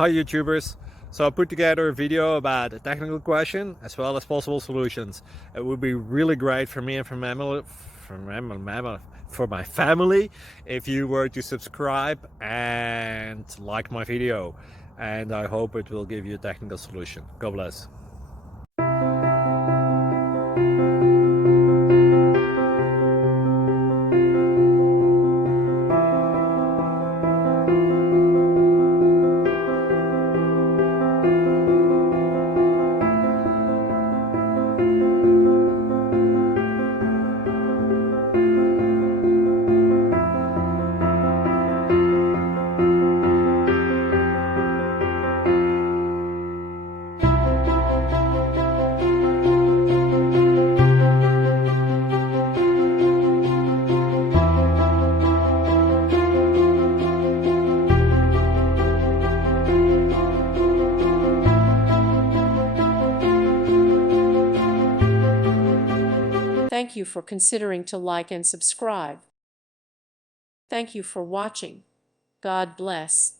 Hi YouTubers! So I put together a video about a technical question as well as possible solutions. It would be really great for me and for my family if you were to subscribe and like my video, and I hope it will give you a technical solution. God bless. Thank you for considering to like and subscribe. Thank you for watching. God bless.